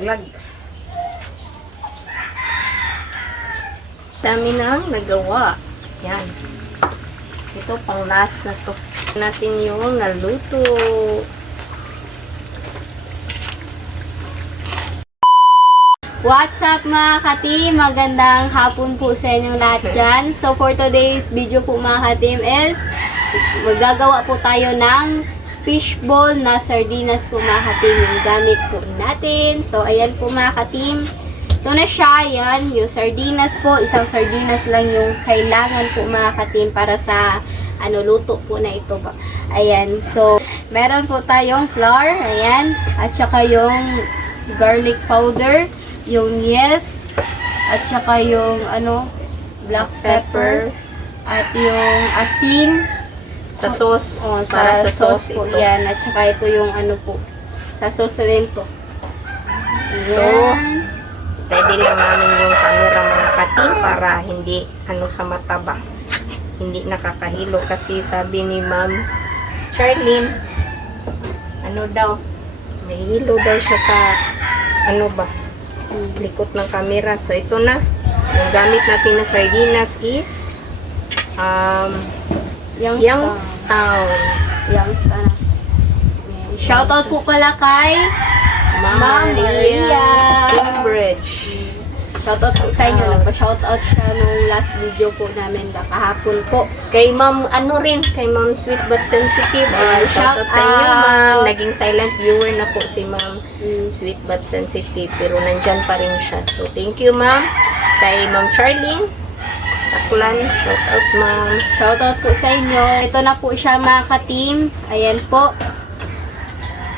Vlog. Dami nang nagawa. Yan. Ito pang last na to. Natin yung naluto. What's up mga ka-team? Magandang hapon po sa inyong lahat dyan. So for today's video po mga ka-team is magagawa po tayo ng fishball na sardinas po mga ka-team. Yung gamit po natin. So ayan po mga ka-team. Ito na siya. Ayan. Yung sardinas po. Isang sardinas lang yung kailangan po mga ka-team para sa luto po na ito ba. Ayan. So meron po tayong flour. Ayan. At saka yung garlic powder. Yung yes, at saka yung black pepper, at yung asin Sa sauce. para sa sauce po ito. yan, at saka ito yung po sa sauce rin po. So, steady lang namin yung camera mga kating para hindi sa mata ba. Hindi nakakahilo kasi sabi ni Ma'am Charlene, daw, may hilo daw siya sa likot ng camera. So, ito na. Yung gamit natin na sardinas is Youngstown. Youngstown. Shoutout po pala kay Ma'am Maria Cambridge. Shoutout po sa inyo. Nagpa-shoutout siya nung last video po namin kahapon po. Kay Ma'am, kay Ma'am Sweet But Sensitive. Shoutout sa inyo, Ma'am. Naging silent viewer na po si Ma'am Sweet But Sensitive. Pero nandyan pa rin siya. So, thank you, Ma'am. Kay Ma'am Charlene Taklan. Shoutout, Ma'am. Shoutout po sa inyo. Ito na po siya mga ka-team. Ayan po.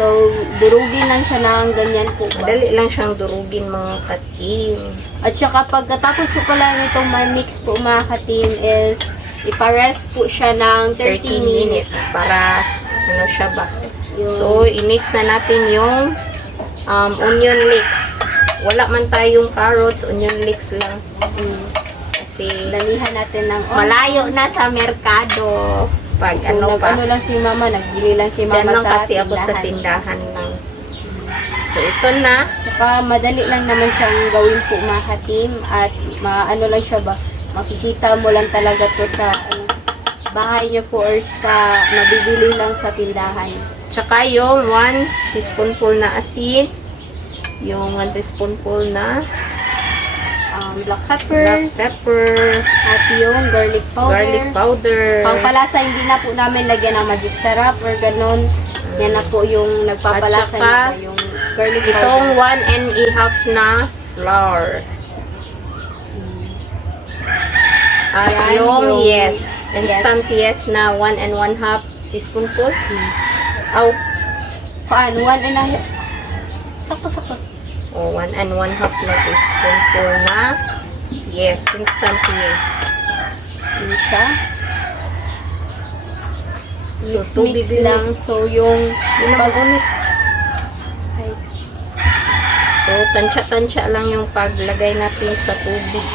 So, durugin lang siya ng ganyan po ba? Madali lang siyang durugin mga ka-team. At saka pagkatapos po pala nitong ma-mix po mga ka-team is iparest po siya ng 30 minutes. Para siya ba. Yun. So, i-mix na natin yung onion leeks. Wala man tayong carrots, onion leeks lang. Kasi Damihan natin ng malayo na sa merkado. Pag So, nag-ano lang si mama, nagbili lang si mama Diyan lang sa kasi ako sa tindahan lang. So, ito na. Saka madali lang naman siyang gawin po mga ka-team at lang siya ba, makikita mo lang talaga to sa bahay niyo po or sa mabibili lang sa tindahan. Tsaka yung 1 teaspoonful na asin. Yung 1 teaspoonful na Black pepper, at yung garlic powder. Pangpalasa, hindi na po namin lagyan ng magic syrup or ganun. Yan na po yung nagpapalasa At saka, niya po, yung garlic itong powder. 1 1/2 na flour. At Yan, yung yung instant yes na 1 1/2 teaspoonful. Aw, Paano? 1.5. Sakto. o 1 1/2 na teaspoonful na instant yes. Yun siya. So, Mix lang. So, yung Pag-unit. Ay, So, tansya-tansya lang yung paglagay natin sa tubig.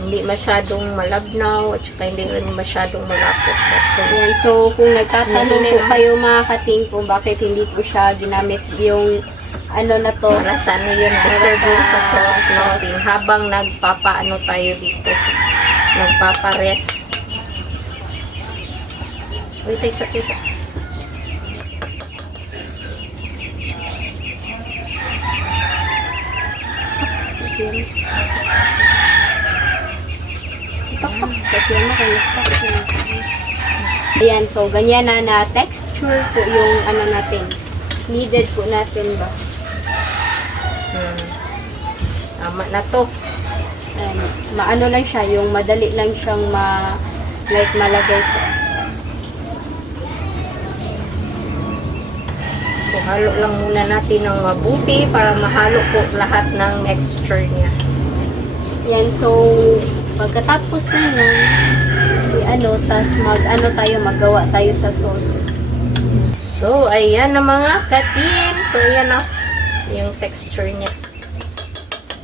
Hindi masyadong malabnaw at saka hindi rin masyadong malapot. So, yan. So, kung nagtatanong po kayo mga kating kung bakit hindi po siya ginamit yung na to. para sa yun, reserve sa sauce natin habang nagpapaano tayo dito. Nagpaparest. Uy, tisa. Sisiyan. Sisiyan na kayo. Ayan. So, ganyan na texture po yung natin. Needed po natin ba? Tama na to. Maano lang siya, yung madali lang siyang malagay po. So, halo lang muna natin ng mabuti para mahalo po lahat ng texture niya. Yan, so, pagkatapos na yan, tas magawa tayo sa sauce. So, ayan na mga ka-team. So, ayan na yung texture niya.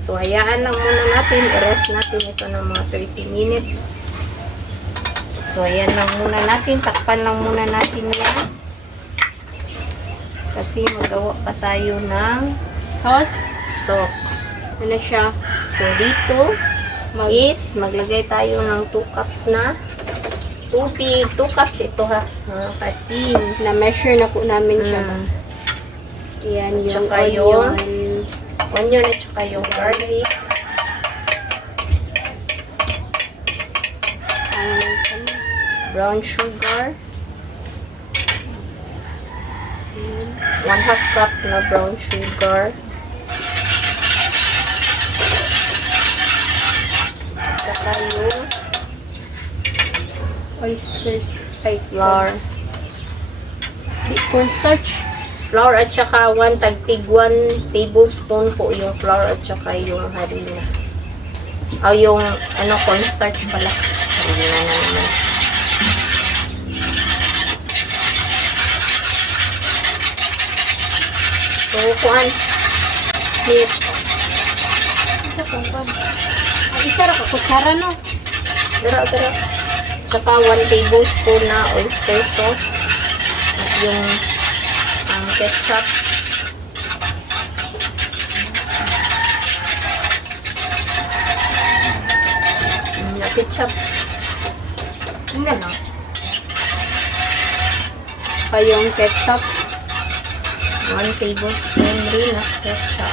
So, hayaan lang muna natin. I-rest natin ito ng mga 30 minutes. So, ayan lang muna natin. Takpan lang muna natin yan. Kasi magawa pa tayo ng Sauce. sauce. Ano siya? So, dito maglagay tayo ng 2 cups na tubig. 2 cups ito ha, mga katim. Na-measure na po namin siya. Mm. Yan yung Tsaka onion. Onion at saka yung garlic. Brown sugar. 1/2 cup na brown sugar. Saka yung Oysters. Ay, flour. cornstarch. Flour at saka 1 tablespoon po yung flour at saka yung harina. O yung cornstarch pala. Harina na naman. So, kuan. Yes. Ay, isa ra ka kutsara, no? Dara. Saka 1 tablespoon na oyster sauce. At yung ketchup. Ketchup. Hindi na. Pa yung ketchup. 1 tablespoon rin na ketchup.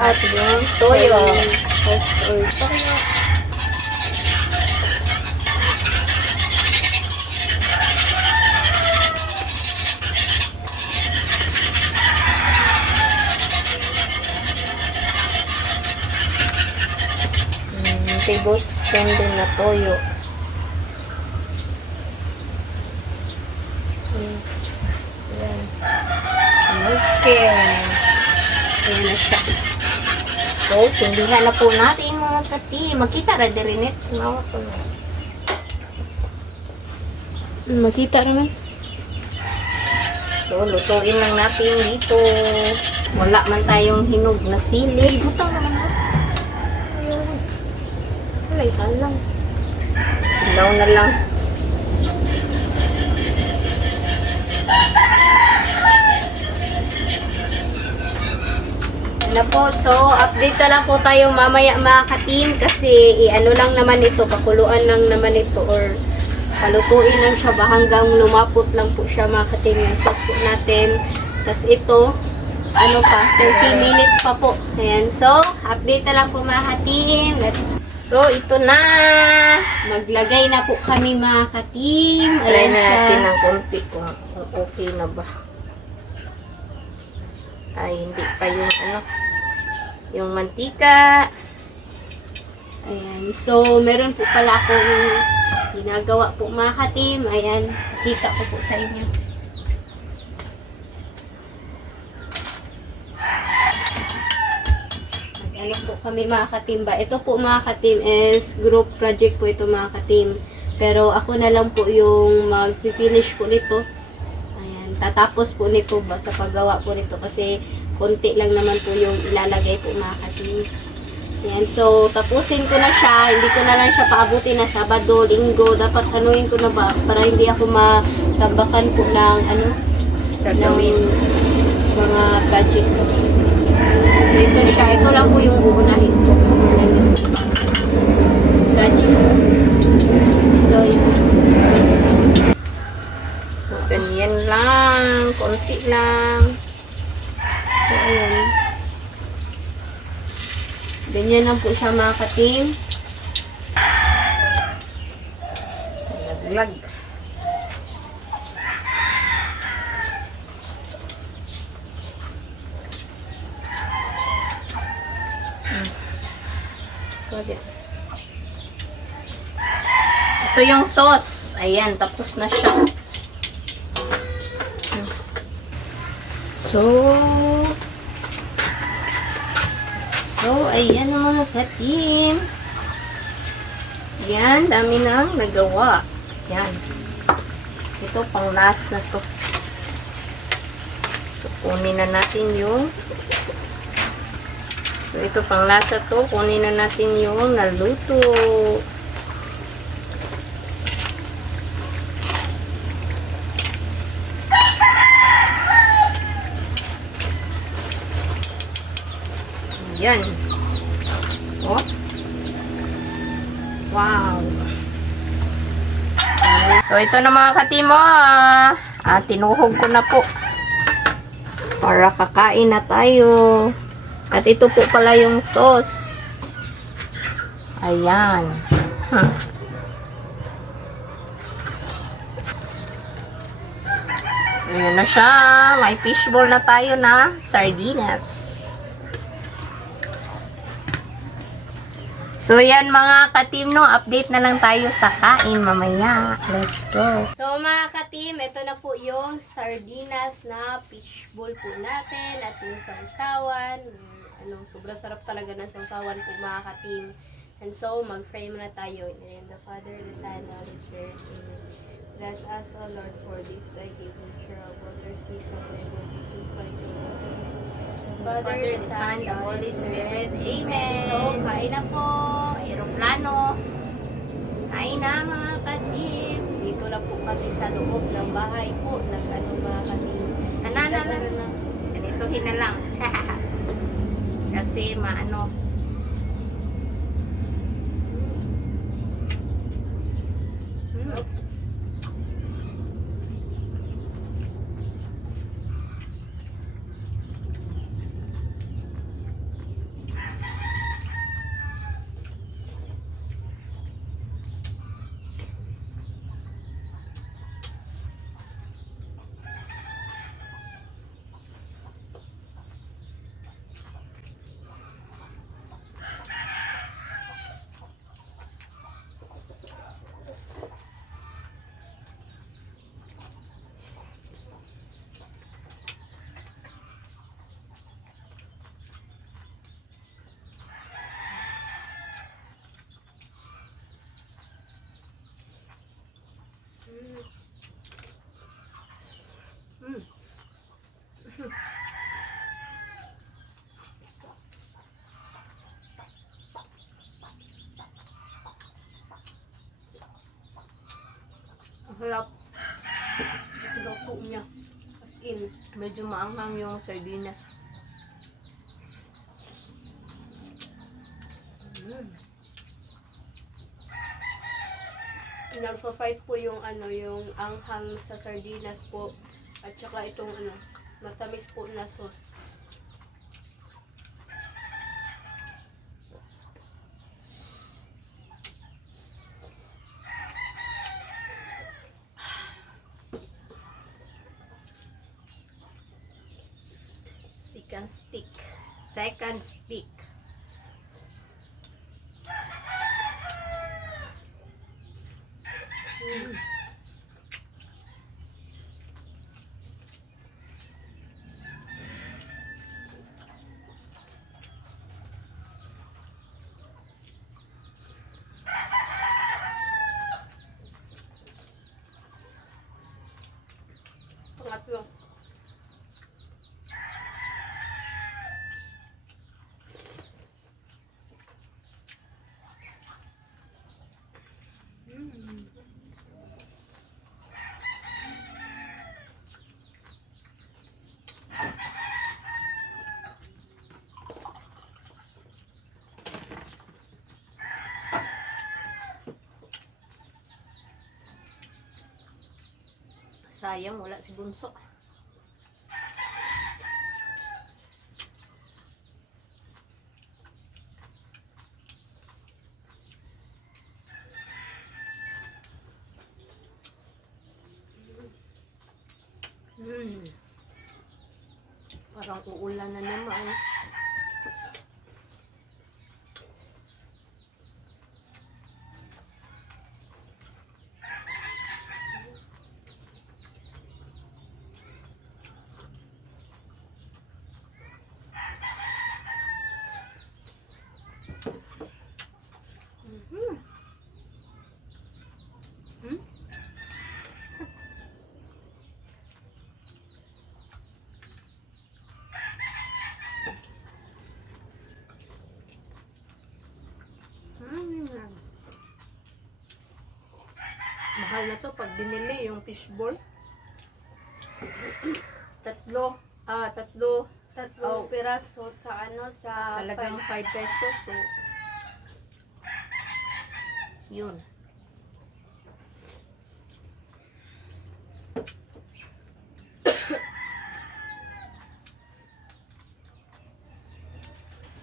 At yung toyo. Toyo. Tablespoon din na toyo. Ayan. Okay. Ayan na siya. So, sindihan na po natin mga kati. Makita ra din ito. Mawak ko na. Makita naman. So, lutuin lang natin dito. Wala man tayong hinog na sili. Butang naman na. Ayun. Walay ka lang. Ilaw na lang. Na po, so update na lang po tayo mamaya mga ka-team kasi i-ano lang naman ito, pakuluan lang naman ito or palutuin lang siya ba hanggang lumapot lang po siya mga ka-team yung sauce po natin. Tapos ito, ano pa, 30 minutes pa po. Ayan, so update na lang po mga ka-team. So, ito na. Maglagay na po kami mga ka-team. Try Ayan na siya. natin ng konti kung okay na ba. Ay, hindi pa yung mantika. Ayan. So, meron po pala akong ginagawa po mga ka-team. Ayan. Kita ko po sa inyo. Ano po kami mga ka-team ba? Ito po mga ka-team is group project po ito mga ka-team. Pero ako na lang po yung mag-finish po nito. Ayan. Tatapos po nito ba sa paggawa po nito kasi konti lang naman po yung ilalagay po mga ka-team. Ayan, so tapusin ko na siya, hindi ko na lang siya paabutin na Sabado, Linggo, dapat anuin ko na ba para hindi ako matambakan po ng Gagawin. ng mga project ko. So, ito siya, ito lang po yung uunahin ko. Ayan, project. So, yun. So, ganyan lang. Konti lang. So, ayan. Ganyan lang po siya mga ka-team. Laglag. Ito yung sauce. Ayan, tapos na siya. So, ayan mga ka-team. Yan, dami nang nagawa. Yan. Ito, pang last na to. kunin na natin yung so ito pang lasa to, kunin na natin yung naluto. Yan. Oh. Wow. So ito na mga katimo, tinuhog ko na po para kakain na tayo. At ito po pala yung sauce. Ayan. So yun na siya. May fishball na tayo na sardinas. So yan mga ka-team, no, update na lang tayo sa kain mamaya. Let's go. So mga ka-team, ito na po yung sardinas na fishball po natin at yung sausawan. Sobrang sarap talaga ng sausawan po mga ka-team. And so, mag-fry muna tayo. In the name of the Father, the Son, and the Holy Spirit. Amen. Bless us, O Lord, for this thy gift, nature of water, sleep, and labor, to Christ, Father, the Son, the Holy Spirit. Amen. So, kain na po. Aeroplano. Kain na mga ka-team. Dito na po kami sa loob ng bahay po. Nag-ano mga ka-team. Ganitohin na lang. Kasi maano. Harap. Sigaw po niya. As in, Medyo maanghang yung sardinas. nagfa-fight po yung yung anghang sa sardinas po. At saka itong matamis po na sauce. Second stick. Pangatlo. Sayang, wala si Bunso. Parang uulan na naman. mahal na to pag binili yung fishball. Tatlo. Tatlong piraso sa ano, sa Talagang 5 pesos. So, yun.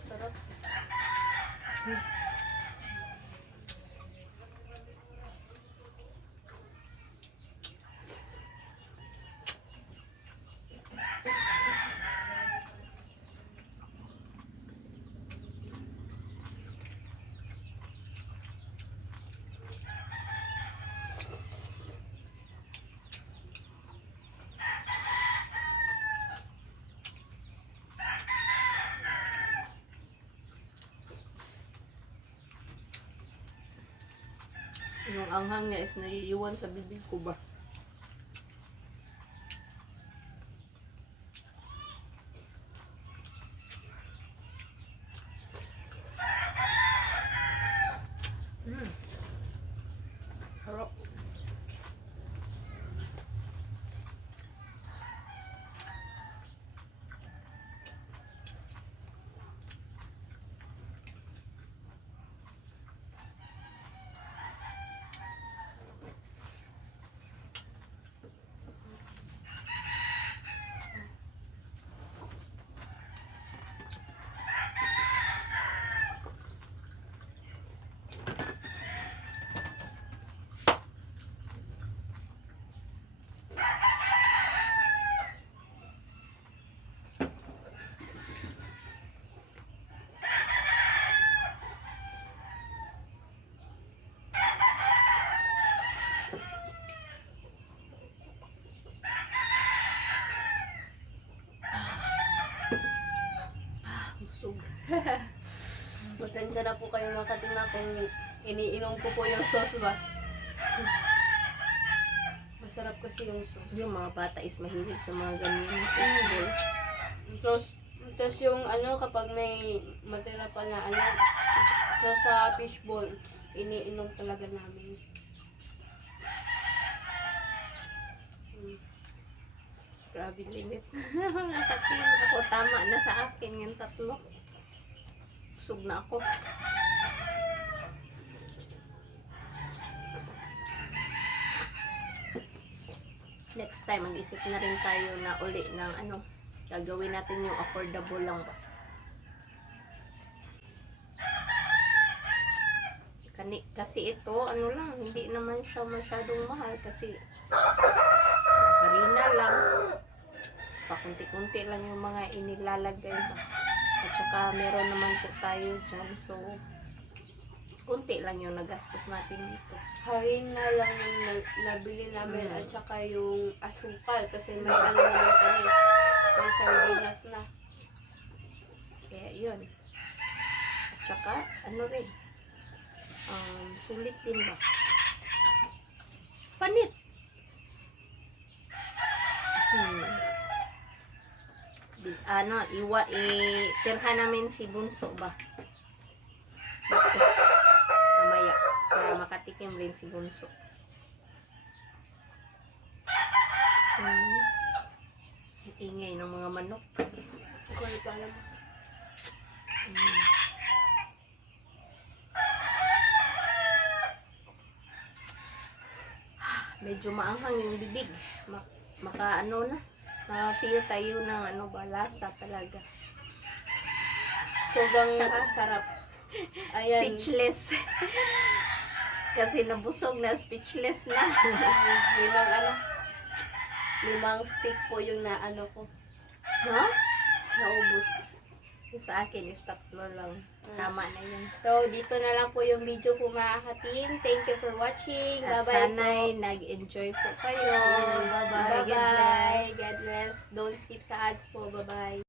Sarap. Yung anghang niya is naiiwan sa bibig ko ba? Sarap. Busog. Pasensya na po kayo mga katima kung iniinom ko po yung sauce ba. Masarap kasi yung sauce. Yung mga bata is mahilig sa mga ganyan fishball. Tapos yung ano, kapag may matira pa na ano, so sa fishball, iniinom talaga namin. Grabe limit. Mga katim. Ako tama na sa akin yung tatlo. Busog na ako. Next time, mag-isip na rin tayo na uli ng ano, gagawin natin yung affordable lang ba. Kasi ito, ano lang, hindi naman siya masyadong mahal kasi harina lang. Pakunti-kunti lang yung mga inilalagay ba. At saka meron naman po tayo dyan. So, kunti lang yung nagastos natin dito. Harina lang yung nabili namin at saka yung asukal kasi may ano naman kami. May sardinas na. Kaya yun. At saka, ano rin. Sulit din ba? Panit! Tirhan namin si Bunso ba? Dito. Mamaya. Para makatikim rin si Bunso. Ingay ng mga manok. Ako rin pa alam. Medyo maanghang yung bibig. Maka ano na. Feel tayo ng ano ba, lasa talaga. Sobrang sarap. Ayan. Speechless. Kasi nabusog na, speechless na. Limang stick po yung naano ko. Huh? Naubos. Sa akin is tatlo lang. Tama na yun. So, dito na lang po yung video po mga ka-team. Thank you for watching. At Bye-bye sana'y po. nag-enjoy po kayo. Bye-bye. God bless. God bless. Don't skip sa ads po. Bye-bye.